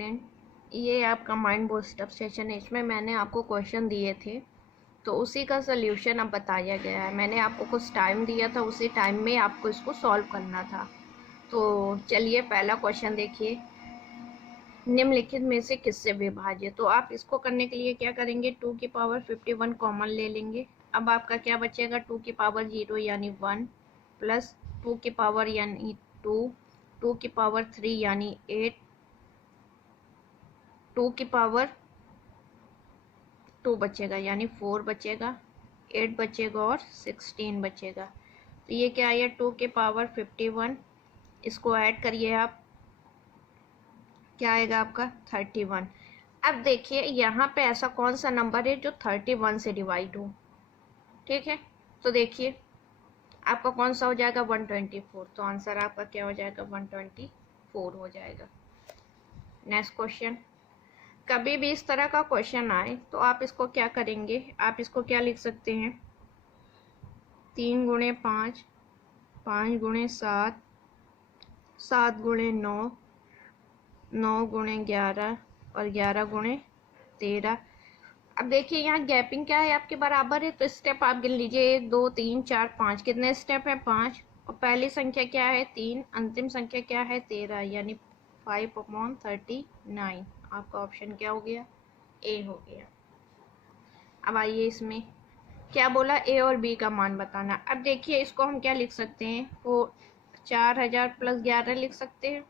Student, ये आपका mind boost up session है। इसमें मैंने आपको क्वेश्चन दिए थे तो उसी का सल्यूशन अब बताया गया है। मैंने आपको कुछ टाइम दिया था, उसी टाइम में आपको इसको सॉल्व करना था। तो चलिए पहला क्वेश्चन देखिए, निम्नलिखित में से किससे विभाज्य। तो आप इसको करने के लिए क्या करेंगे, 2 की पावर 51 कॉमन ले लेंगे। अब आपका क्या बचेगा, 2 की पावर 0 यानी 1 प्लस 2 की पावर यानी 2, 2 की पावर 3 यानी 8, 2 की पावर 2 बचेगा यानी 4 बचेगा, 8 बचेगा और 16 बचेगा। तो ये क्या आया, 2 के पावर 51, इसको ऐड करिए आप, क्या आएगा आपका 31। अब देखिए यहाँ पे ऐसा कौन सा नंबर है जो 31 से डिवाइड हो, ठीक है। तो देखिए आपका कौन सा हो जाएगा, 124। तो आंसर आपका क्या हो जाएगा, 124 हो जाएगा। नेक्स्ट क्वेश्चन, कभी भी इस तरह का क्वेश्चन आए तो आप इसको क्या करेंगे, आप इसको क्या लिख सकते हैं, 3 गुणे 5, 5 गुणे 7, 7 गुणे 9, 9 गुणे 11 और 11 गुणे 13। अब देखिए यहाँ गैपिंग क्या है, आपके बराबर है तो स्टेप आप गिन लीजिए, 1 2 3 4 5, कितने स्टेप है, 5। और पहली संख्या क्या है, 3, अंतिम संख्या क्या है, 13, यानी 5/39। आपका ऑप्शन क्या हो गया, ए हो गया। अब आइए इसमें क्या बोला, ए और बी का मान बताना। अब देखिए इसको हम क्या लिख सकते हैं, वो 4000 प्लस 11 लिख सकते हैं,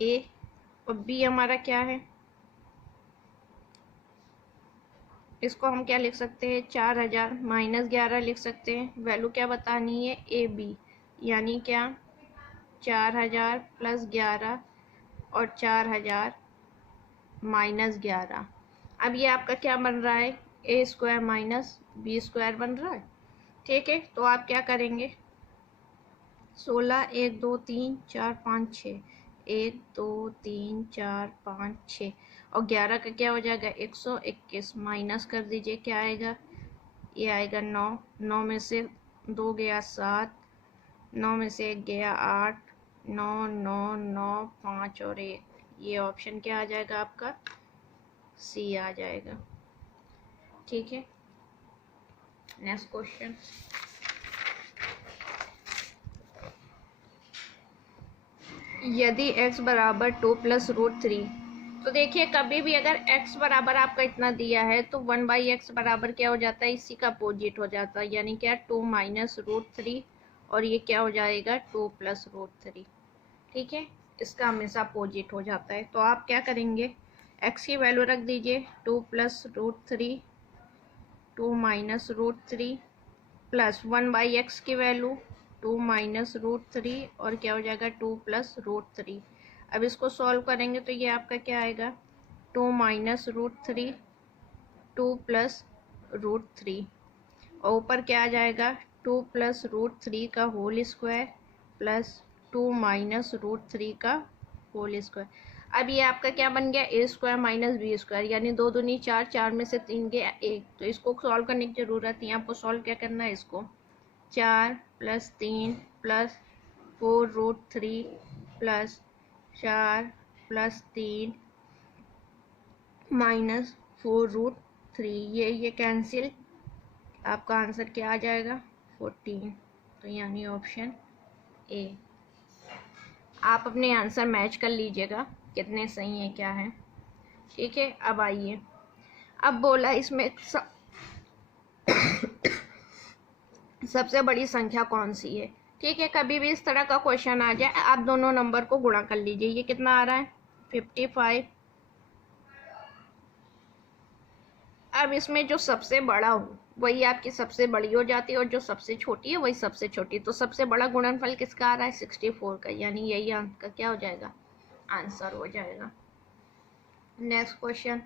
ए। और बी हमारा क्या है, इसको हम क्या लिख सकते हैं, 4000 माइनस 11 लिख सकते हैं। वैल्यू क्या बतानी है, ए बी, यानी क्या 4000 प्लस 11 और 4000 माइनस 11। अब ये आपका क्या बन रहा है, ए स्क्वायर माइनस बी स्क्वायर बन रहा है, ठीक है। तो आप क्या करेंगे, 16 1 2 3 4 5 6, 1 2 3 4 5 6 और 11 का क्या हो जाएगा, 121, माइनस कर दीजिए, क्या आएगा, ये आएगा 9, 9 में से 2 गया 7, 9 में से 1 गया 8, 9 9 9 5 और 1, ये ऑप्शन क्या आ जाएगा आपका, सी आ जाएगा, ठीक है। नेक्स्ट क्वेश्चन, यदि x बराबर 2 प्लस रूट 3। तो देखिए कभी भी अगर x बराबर आपका इतना दिया है तो 1/x बराबर क्या हो जाता है, इसी का अपोजिट हो जाता है, यानी क्या 2 माइनस रूट 3 और ये क्या हो जाएगा 2 प्लस रूट 3, ठीक है। इसका हमेशा अपोजिट हो जाता है। तो आप क्या करेंगे, x की वैल्यू रख दीजिए 2 plus root 3, 2 minus root 3 plus 1/x की वैल्यू 2 माइनस रूट 3 और क्या हो जाएगा 2 प्लस रूट 3। अब इसको सॉल्व करेंगे तो ये आपका क्या आएगा, 2 माइनस रूट 3, 2 प्लस रूट 3 और ऊपर क्या आ जाएगा, 2 प्लस रूट 3 का whole square plus 2 minus root 3 का होल स्क्वायर। अब ये आपका क्या बन गया, ए स्क्वायर माइनस बी स्क्वायर, यानी 2 दूनी 4, 4 में से 3 गया 1। तो इसको सॉल्व करने की ज़रूरत नहीं है, आपको सॉल्व क्या करना है, इसको 4 plus 3 plus 4 root 3 plus 4 plus 3 minus 4 root 3, ये कैंसिल, आपका आंसर क्या आ जाएगा 14। तो यानी ऑप्शन ए। आप अपने आंसर मैच कर लीजिएगा कितने सही हैं क्या है, ठीक है। अब आइए, अब बोला इसमें सबसे बड़ी संख्या कौन सी है, ठीक है। कभी भी इस तरह का क्वेश्चन आ जाए आप दोनों नंबर को गुणा कर लीजिए, ये कितना आ रहा है 55। अब इसमें जो सबसे बड़ा हो वही आपकी सबसे बड़ी हो जाती है और जो सबसे छोटी है वही सबसे छोटी। तो सबसे बड़ा गुणनफल किसका आ रहा है, 64 का, यानी यही आपका क्या हो जाएगा, आंसर हो जाएगा। नेक्स्ट क्वेश्चन,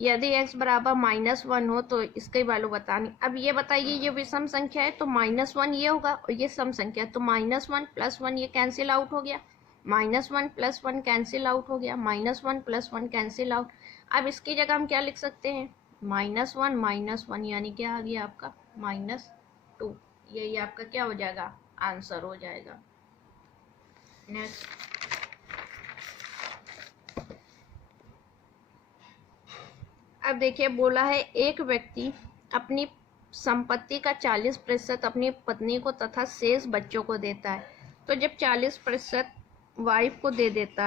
यदि x बराबर -1 हो तो इसकी वैल्यू बतानी। अब ये बताइए, ये विषम संख्या है तो -1 ये होगा और ये सम संख्या है तो -1 + 1 ये कैंसिल आउट हो गया, -1 + 1 कैंसिल आउट हो गया, -1 + 1 कैंसिल आउट। अब इसकी जगह हम क्या लिख सकते हैं, -1 -1 यानी क्या आ गया आपका -2, यही आपका क्या हो जाएगा, आंसर हो जाएगा। नेक्स्ट, अब देखिए बोला है एक व्यक्ति अपनी संपत्ति का 40% अपनी पत्नी को तथा शेष बच्चों को देता है। तो जब 40% वाइफ को दे देता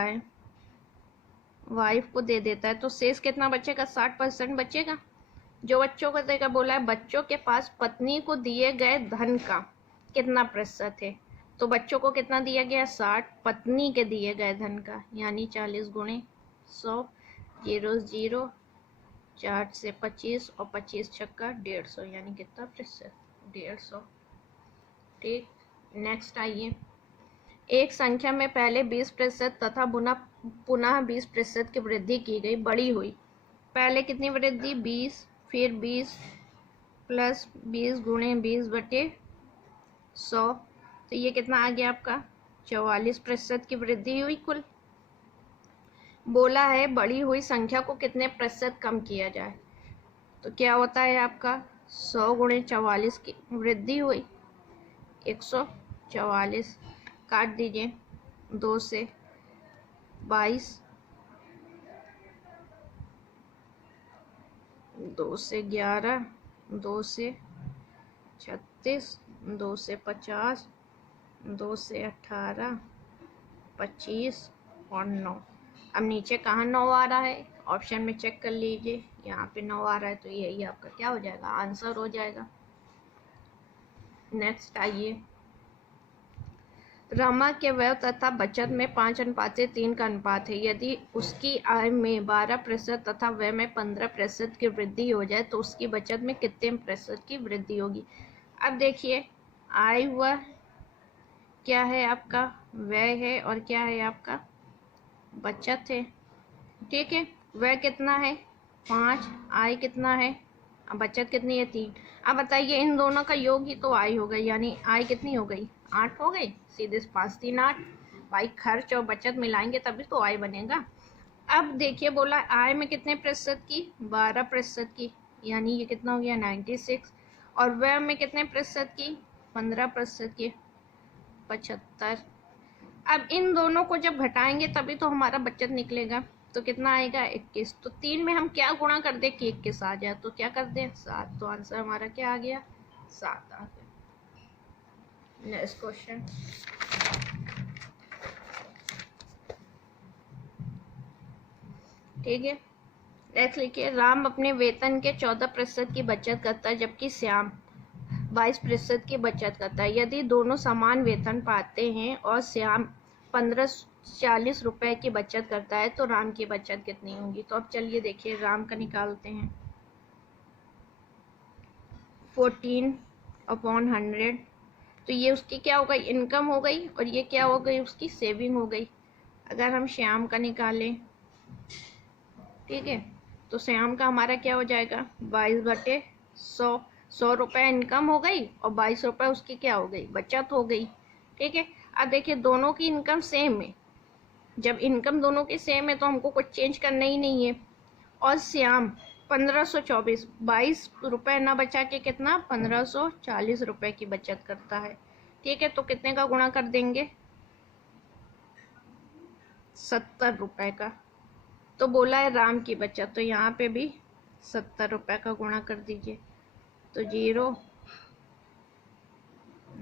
है तो शेष कितना बचेगा? 60% बचेगा। जो बच्चों को देगा, बोला है बच्चों के पास पत्नी को दिए गए धन का कितना प्रतिशत है। तो बच्चों को कितना दिया गया? 60, पत्नी के दिए गए धन का यानी 40 गुणे 100, 0 0, 4 से 25 और 25 छक्का 150, यानी कितना प्रतिशत? 150। ठीक, नेक्स्ट आइए। एक संख्या में पहले 20% तथा पुनः 20% की वृद्धि की गई, बड़ी हुई। पहले कितनी वृद्धि? 20, फिर 20 प्लस 20 गुणे 20/100, तो ये कितना आ गया आपका? 44% की वृद्धि हुई कुल। बोला है बड़ी हुई संख्या को कितने प्रतिशत कम किया जाए। तो क्या होता है आपका? 100 गुणे 44 की वृद्धि हुई 144, काट दीजिए। 2 से 22, 2 से 11, 2 से 36, 2 से 50, 2 से 18, 25 और 9। अब नीचे कहाँ 9 आ रहा है? ऑप्शन में चेक कर लीजिए, यहाँ पे 9 आ रहा है, तो यही आपका क्या हो जाएगा? आंसर हो जाएगा। नेक्स्ट आइए। रमा के व्यय तथा बचत में 5:3 का अनुपात है। यदि उसकी आय में 12% तथा व्यय में 15% की वृद्धि हो जाए तो उसकी बचत में कितने प्रतिशत की वृद्धि होगी। अब देखिए, आय व क्या है आपका? व्यय है, और क्या है आपका? बचत है। ठीक है, व्यय कितना है? 5, आय कितना है? अब बचत कितनी है? 3। अब बताइए, इन दोनों का योग ही तो आय हो गई, यानी आय कितनी हो गई? 8 हो गई। सीधे 5 3 8। भाई खर्च और बचत मिलाएंगे तभी तो आय बनेगा। अब देखिए बोला आय में कितने प्रतिशत की? 12% की, यानी ये कितना हो गया? 96। और व्यय में कितने प्रतिशत की? 15% की, 75। अब इन दोनों को जब घटाएंगे तभी तो हमारा बचत निकलेगा। तो कितना आएगा? 21। तो 3 में हम क्या गुणा कर दे कि 21 आ जाए, तो क्या कर दें? 7। तो आंसर हमारा क्या आ गया? 7 आ गया। Next question. ठीक है, नेक्स्ट लिखिए। राम अपने वेतन के 14% की बचत करता है जबकि श्याम 22% की बचत करता है। यदि दोनों समान वेतन पाते हैं और श्याम 1540 रुपए की बचत करता है तो राम की बचत कितनी होगी। तो अब चलिए देखिए, राम का निकालते हैं। 14/100, तो ये उसकी क्या हो गई? इनकम हो गई, और ये क्या हो गई? उसकी सेविंग हो गई। अगर हम श्याम का निकालें, ठीक है, तो श्याम का हमारा क्या हो जाएगा? 22/100। 100 रुपये इनकम हो गई और 22 रुपये उसकी क्या हो गई? बचत हो गई। ठीक है, अब देखिए दोनों की इनकम सेम है। जब इनकम दोनों की सेम है तो हमको कुछ चेंज करना ही नहीं है। और श्याम 1524, 22 रुपये ना बचा के कितना? 1540 रुपये की बचत करता है। ठीक है, तो कितने का गुणा कर देंगे? 70 रुपये का। तो बोला है राम की बचत, तो यहाँ पे भी 70 रुपये का गुणा कर दीजिए। तो 0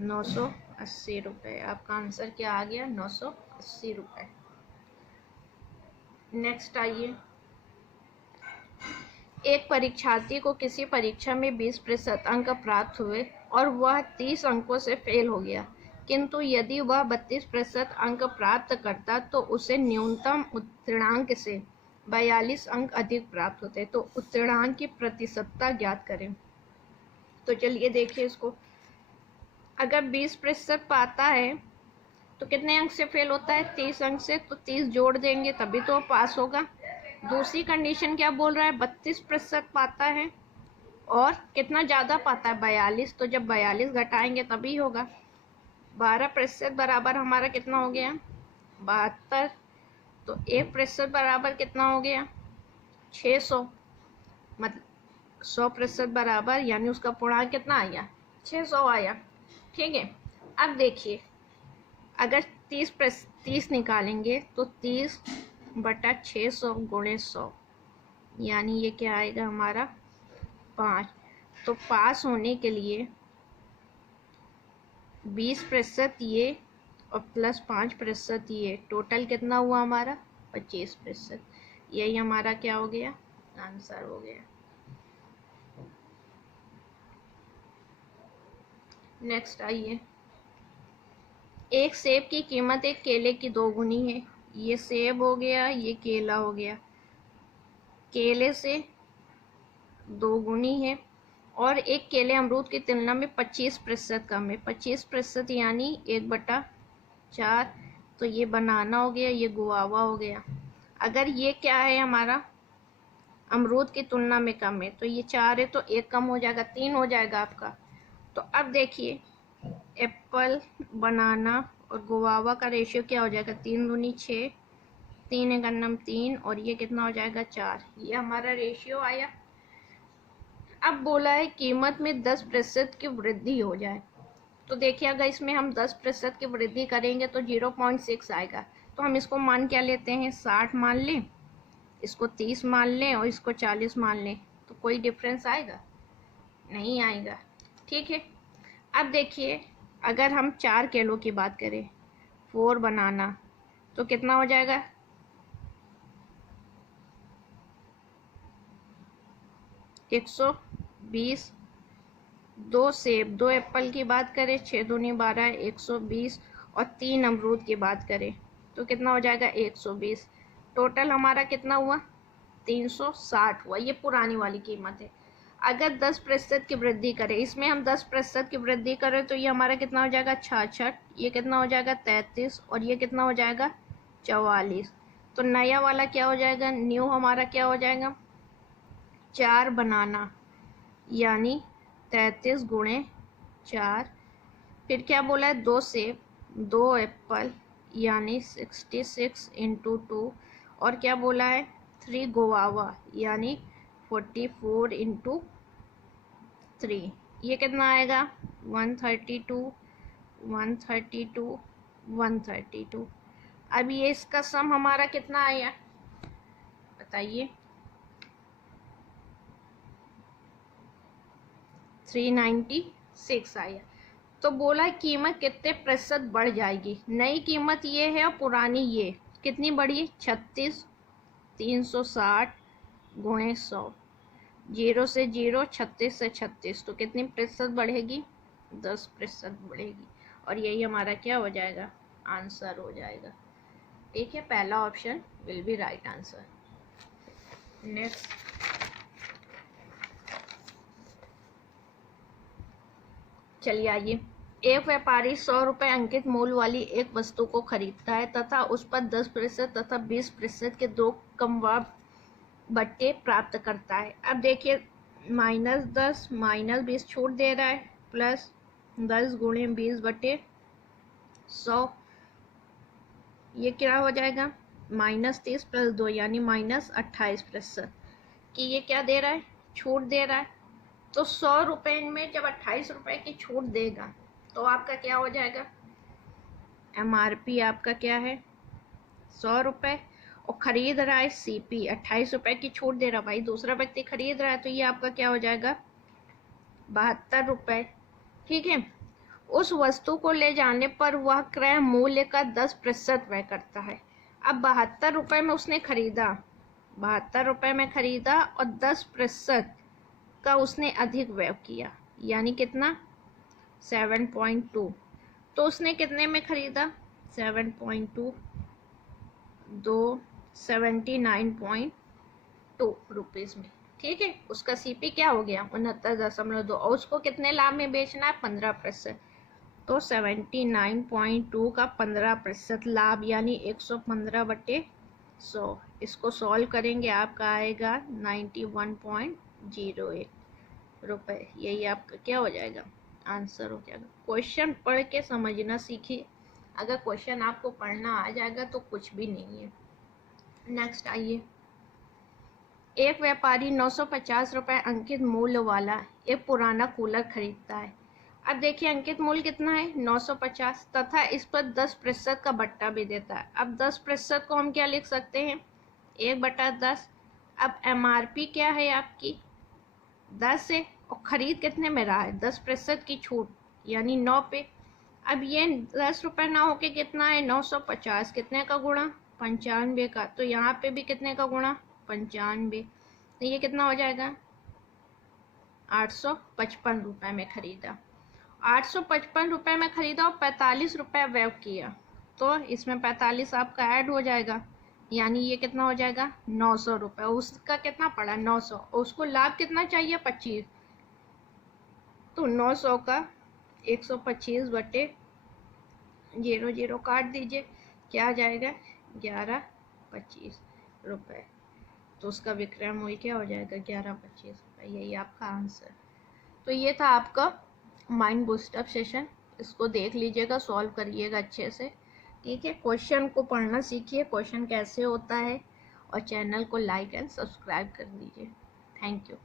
980 रुपये। आपका आंसर क्या आ गया? 980 रुपये। नेक्स्ट आइए। एक परीक्षार्थी को किसी परीक्षा में 20% अंक प्राप्त हुए और वह 30 अंकों से फेल हो गया, किंतु यदि वह 32% अंक प्राप्त करता तो उसे न्यूनतम उत्तीर्णांक से 42 अंक अधिक प्राप्त होते। तो उत्तीर्णांक की प्रतिशतता ज्ञात करें। तो चलिए देखिए इसको। अगर 20% पाता है तो कितने अंक से फेल होता है? 30 अंक से। तो 30 जोड़ देंगे तभी तो पास होगा। दूसरी कंडीशन क्या बोल रहा है? 32% पाता है और कितना ज़्यादा पाता है? 42। तो जब 42 घटाएंगे तभी होगा। 12% बराबर हमारा कितना हो गया? 72। तो 1% बराबर कितना हो गया? 600। मतलब 100% बराबर, यानी उसका पूर्णांक कितना आया? 600 आया। ठीक है, अब देखिए अगर 30 निकालेंगे तो 30/600 गुणे 100, यानी ये क्या आएगा हमारा 5। तो पास होने के लिए 20% ये और प्लस 5% ये, टोटल कितना हुआ हमारा 25%। यही हमारा क्या हो गया, आंसर हो गया। नेक्स्ट आइए, एक सेब की कीमत एक केले की 2 गुनी है। ये सेब हो गया, ये केला हो गया, केले से 2 गुनी है और एक केले अमरूद की तुलना में 25% कम है। 25% यानी 1/4। तो ये बनाना हो गया, ये गुआवा हो गया। अगर ये क्या है हमारा अमरूद की तुलना में कम है, तो ये 4 है तो 1 कम हो जाएगा, 3 हो जाएगा आपका। तो अब देखिए एप्पल, बनाना और गुआवा का रेशियो क्या हो जाएगा, 3 दूनी 6, 3 एक अन्नम 3 और ये कितना हो जाएगा 4। ये हमारा रेशियो आया। अब बोला है कीमत में 10% की वृद्धि हो जाए। तो देखिए अगर इसमें हम 10% की वृद्धि करेंगे तो 0.6 आएगा। तो हम इसको मान क्या लेते हैं, 60 मान लें, इसको 30 मान लें और इसको 40 मान लें। तो कोई डिफरेंस आएगा, नहीं आएगा। ठीक है। अब देखिए अगर हम 4 किलो की बात करें, 4 बनाना, तो कितना हो जाएगा 120। 2 सेब 2 एप्पल की बात करें, 6 दूनी 12, 120 और 3 अमरूद की बात करें तो कितना हो जाएगा 120। टोटल हमारा कितना हुआ 360 हुआ। ये पुरानी वाली कीमत है। अगर 10% की वृद्धि करें, इसमें हम 10% की वृद्धि करें तो ये हमारा कितना हो जाएगा 66, ये कितना हो जाएगा 33 और ये कितना हो जाएगा 44। तो नया वाला क्या हो जाएगा, न्यू हमारा क्या हो जाएगा 4 बनाना यानी 33 गुणे 4। फिर क्या बोला है 2 सेब 2 एप्पल यानी 66 इंटू 2 और क्या बोला है 3 गुआवा यानी 44 इंटू 3। ये कितना आएगा 132 132 132। अब ये इसका सम हमारा कितना आया बताइए, 396 आया। तो बोला कीमत कितने प्रतिशत बढ़ जाएगी। नई कीमत ये है और पुरानी ये कितनी बढ़ी, 36 360 गुणे 100, 0 से 0, 36 से 36, तो कितनी प्रतिशत बढ़ेगी 10% बढ़ेगी। और यही हमारा क्या हो जाएगा आंसर हो जाएगा। ठीक है, पहला option will be right answer. Next, चलिए आइए, एक व्यापारी 100 रुपये अंकित मूल्य वाली एक वस्तु को खरीदता है तथा उस पर 10% तथा 20% के 2 कमवा बट्टे प्राप्त करता है। अब देखिए -10 -20 छूट दे रहा है, प्लस 10 गुणे 20/100, ये क्या हो जाएगा -30 + 2 यानी -28%। कि ये क्या दे रहा है छूट दे रहा है। तो 100 रुपये में जब 28 रुपये की छूट देगा तो आपका क्या हो जाएगा, MRP आपका क्या है 100 रुपये और खरीद रहा है CP 28 रुपये की छूट दे रहा, भाई दूसरा व्यक्ति खरीद रहा है तो ये आपका क्या हो जाएगा 72 रुपये। ठीक है, उस वस्तु को ले जाने पर वह क्रय मूल्य का 10% व्यय करता है। अब 72 रुपये में उसने खरीदा, 72 रुपये में खरीदा और 10% का उसने अधिक व्यय किया यानी कितना 7.2। तो उसने कितने में खरीदा 7.2 79.2 रुपीज़ में। ठीक है, उसका CP क्या हो गया 69.2 और उसको कितने लाभ में बेचना है 15%। तो 79.2 का 15% लाभ यानी 115/100। इसको सॉल्व करेंगे आपका आएगा 91.08 रुपये। यही आपका क्या हो जाएगा आंसर हो जाएगा। क्वेश्चन पढ़ के समझना सीखिए, अगर क्वेश्चन आपको पढ़ना आ जाएगा तो कुछ भी नहीं है। नेक्स्ट आइए, एक व्यापारी 950 रुपये अंकित मूल्य वाला एक पुराना कूलर खरीदता है। अब देखिए अंकित मूल्य कितना है 950 तथा इस पर 10% का बट्टा भी देता है। अब 10% को हम क्या लिख सकते हैं 1/10। अब MRP क्या है आपकी 10 है और खरीद कितने में रहा है 10% की छूट यानी 9 पे। अब ये 10 रुपये ना होके कितना है 950, कितने का गुणा 95 का, तो यहाँ पे भी कितने का गुणा 95, तो ये कितना हो जाएगा 855 रुपये में खरीदा। 855 रुपये में खरीदा और 45 रुपये व्यय किया, तो इसमें 45 आपका ऐड हो जाएगा, यानी ये कितना हो जाएगा 900 रुपये। उसका कितना पड़ा 900, उसको लाभ कितना चाहिए 25, तो 900 का 125 बटे 0 काट दीजिए, क्या आ जाएगा 1125 रुपये, तो उसका विक्रय मूल्य क्या हो जाएगा 1125 रुपये। यही आपका आंसर। तो ये था आपका माइंड बूस्टअप सेशन, इसको देख लीजिएगा, सॉल्व करिएगा अच्छे से, ठीक है। क्वेश्चन को पढ़ना सीखिए, क्वेश्चन कैसे होता है, और चैनल को लाइक एंड सब्सक्राइब कर दीजिए। Thank you.